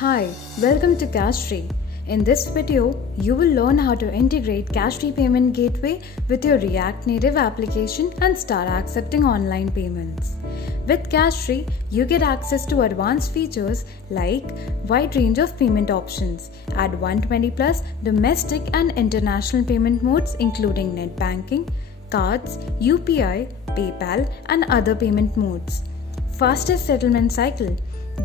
Hi, welcome to Cashtree. In this video, you will learn how to integrate Cashtree Payment Gateway with your React Native application and start accepting online payments. With Cashtree, you get access to advanced features like wide range of payment options, add 120 plus domestic and international payment modes including net banking, cards, UPI, PayPal and other payment modes. Fastest settlement cycle.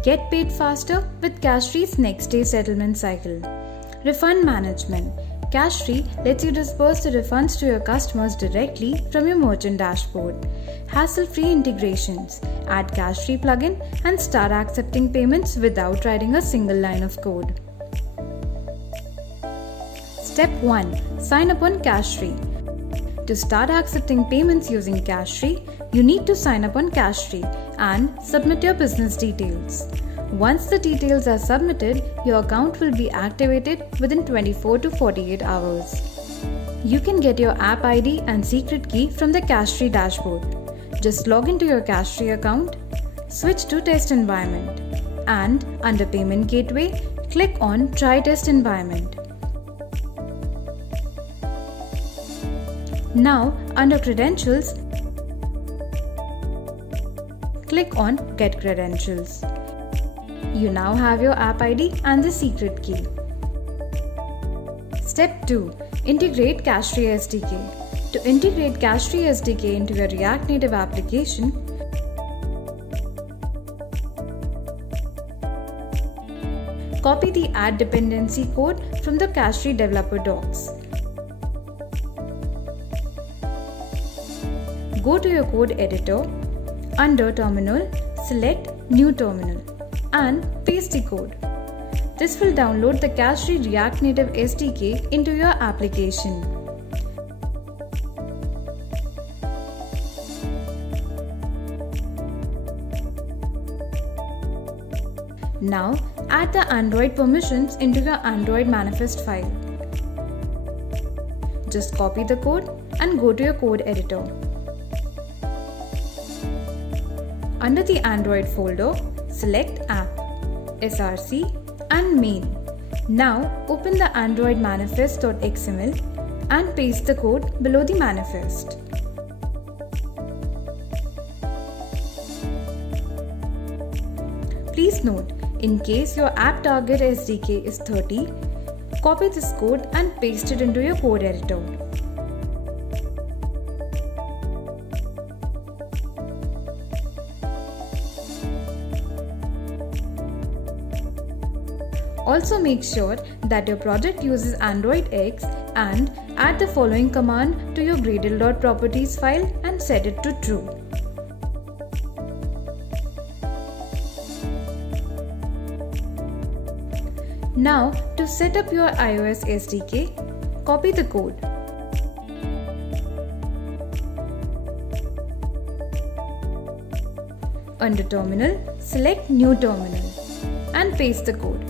Get paid faster with Cashtree's next day settlement cycle. Refund management. Cashtree lets you disperse the refunds to your customers directly from your merchant dashboard. Hassle-free integrations. Add Cashtree plugin and start accepting payments without writing a single line of code. Step 1. Sign up on Cashtree. To start accepting payments using Cashtree, you need to sign up on Cashtree and submit your business details. Once the details are submitted, your account will be activated within 24 to 48 hours. You can get your app ID and secret key from the Cashtree dashboard. Just log into your Cashtree account, switch to Test Environment, and under Payment Gateway, click on Try Test Environment. Now, under Credentials, click on Get Credentials. You now have your app ID and the secret key. Step 2. Integrate Cashtree SDK. To integrate Cashtree SDK into your React Native application, copy the add dependency code from the Cashtree developer docs. Go to your code editor. Under Terminal, select New Terminal and paste the code. This will download the Cashtree React Native SDK into your application. Now, add the Android permissions into your Android manifest file. Just copy the code and go to your code editor. Under the Android folder, select App, src and Main. Now open the Android manifest.xml and paste the code below the manifest. Please note, in case your app target SDK is 30, copy this code and paste it into your code editor. Also make sure that your project uses Android X and add the following command to your Gradle.properties file and set it to true. Now, to set up your iOS SDK, copy the code. Under Terminal, select New Terminal and paste the code.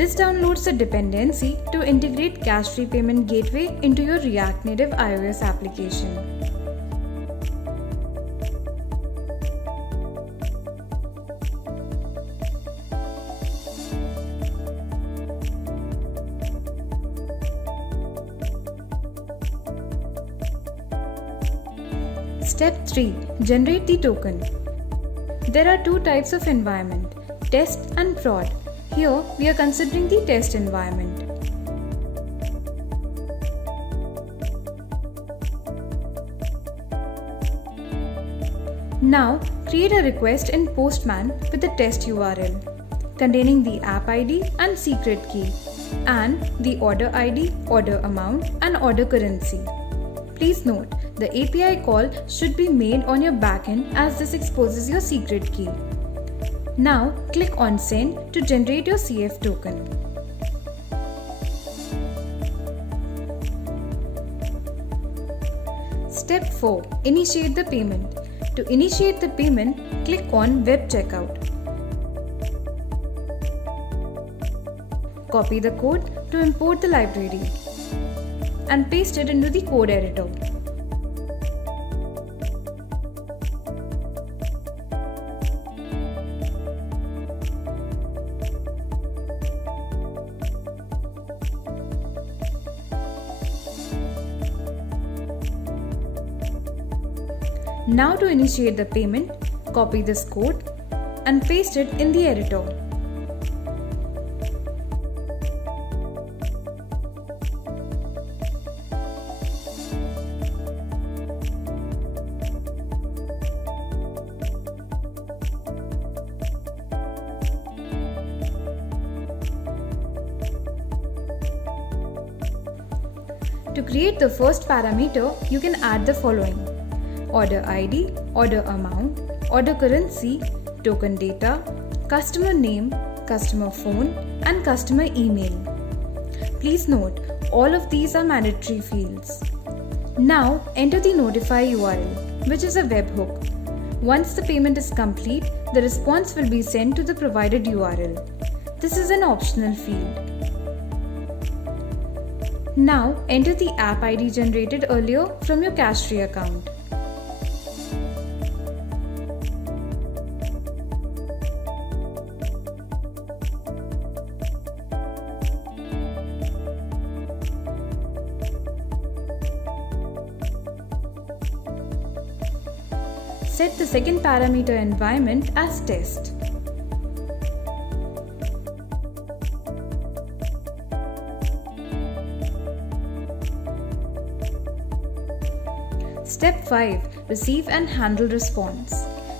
This downloads the dependency to integrate Cashtree Payment Gateway into your React Native iOS application. Step 3. Generate the token. There are two types of environment, test and prod. Here, we are considering the test environment. Now, create a request in Postman with the test URL containing the app ID and secret key and the order ID, order amount and order currency. Please note, the API call should be made on your backend as this exposes your secret key. Now, click on Send to generate your CF token. Step 4. Initiate the payment. To initiate the payment, click on Web Checkout. Copy the code to import the library and paste it into the code editor. Now to initiate the payment, copy this code and paste it in the editor. To create the first parameter, you can add the following: order ID, order amount, order currency, token data, customer name, customer phone, and customer email. Please note, all of these are mandatory fields. Now enter the notify URL, which is a webhook. Once the payment is complete, the response will be sent to the provided URL. This is an optional field. Now enter the app ID generated earlier from your Cashtree account. Set the second parameter environment as test. Step 5. Receive and handle response.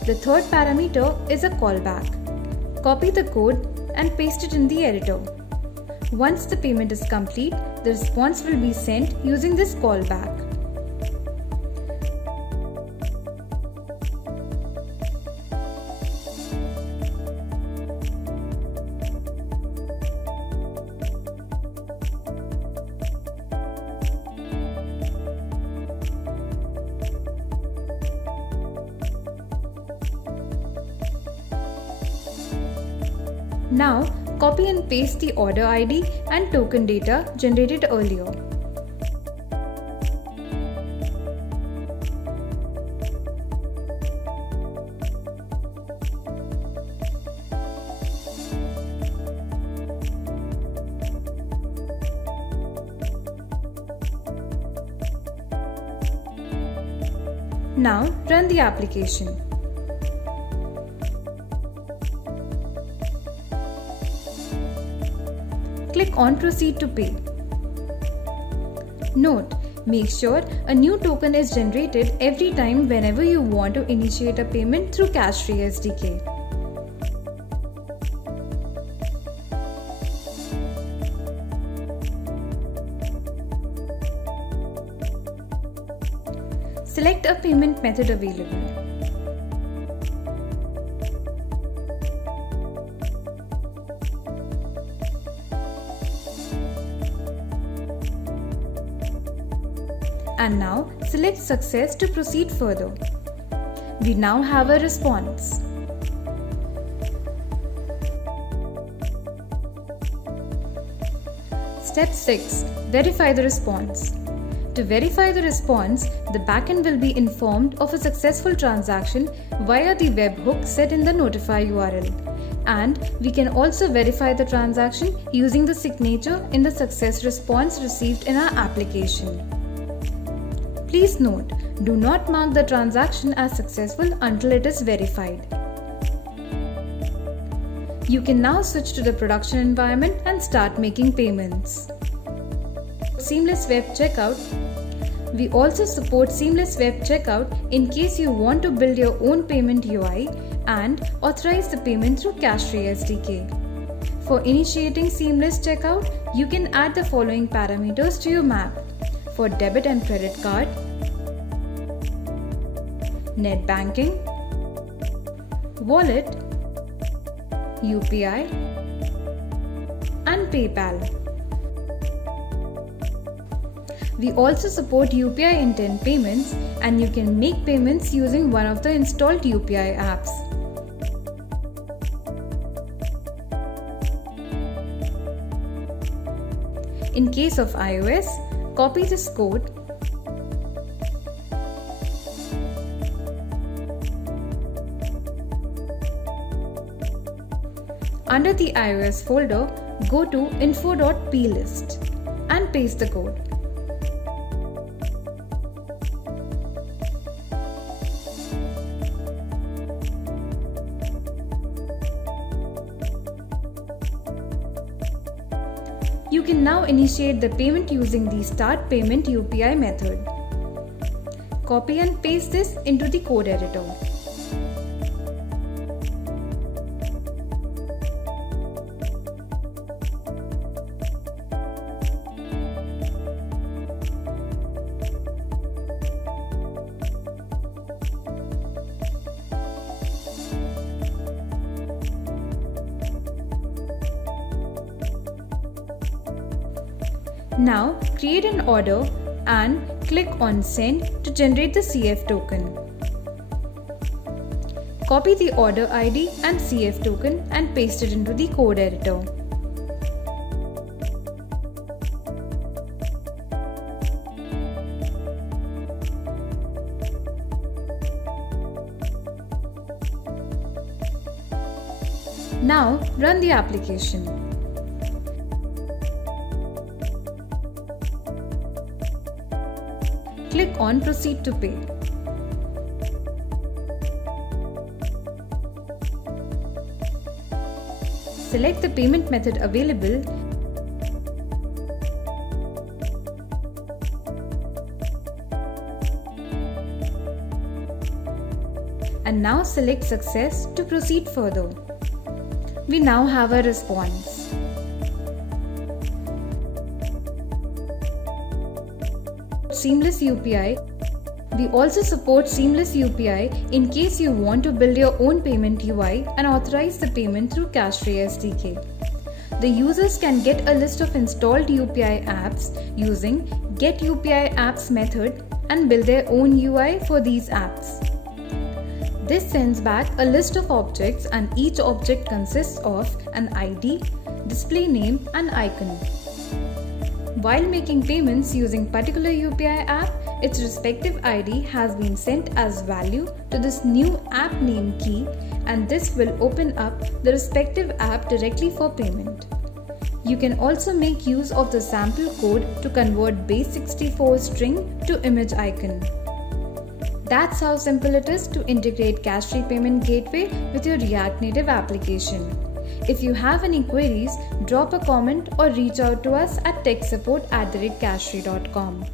The third parameter is a callback. Copy the code and paste it in the editor. Once the payment is complete, the response will be sent using this callback. Now, copy and paste the order ID and token data generated earlier. Now, run the application. Click on Proceed to Pay. Note, make sure a new token is generated every time whenever you want to initiate a payment through Cashtree SDK. Select a payment method available. And now select Success to proceed further. We now have a response. Step 6. Verify the response. To verify the response, the backend will be informed of a successful transaction via the webhook set in the notify URL. And we can also verify the transaction using the signature in the success response received in our application. Please note, do not mark the transaction as successful until it is verified. You can now switch to the production environment and start making payments. Seamless Web Checkout. We also support Seamless Web Checkout in case you want to build your own payment UI and authorize the payment through Cashtree SDK. For initiating Seamless Checkout, you can add the following parameters to your map. For debit and credit card, net banking, wallet, UPI, and PayPal. We also support UPI intent payments, and you can make payments using one of the installed UPI apps. In case of iOS, copy this code under the iOS folder, go to info.plist and paste the code. You can now initiate the payment using the Start Payment UPI method. Copy and paste this into the code editor. Now create an order and click on Send to generate the CF token. Copy the order ID and CF token and paste it into the code editor. Now run the application. Click on Proceed to Pay. Select the payment method available and now select Success to proceed further. We now have a response. Seamless UPI. We also support Seamless UPI in case you want to build your own payment UI and authorize the payment through Cashtree SDK. The users can get a list of installed UPI apps using Get UPI Apps method and build their own UI for these apps. This sends back a list of objects and each object consists of an ID, display name and icon. While making payments using particular UPI app, its respective ID has been sent as value to this new app name key, and this will open up the respective app directly for payment. You can also make use of the sample code to convert base64 string to image icon. That's how simple it is to integrate Cashtree Payment Gateway with your React Native application. If you have any queries, drop a comment or reach out to us at techsupport@cashtree.com.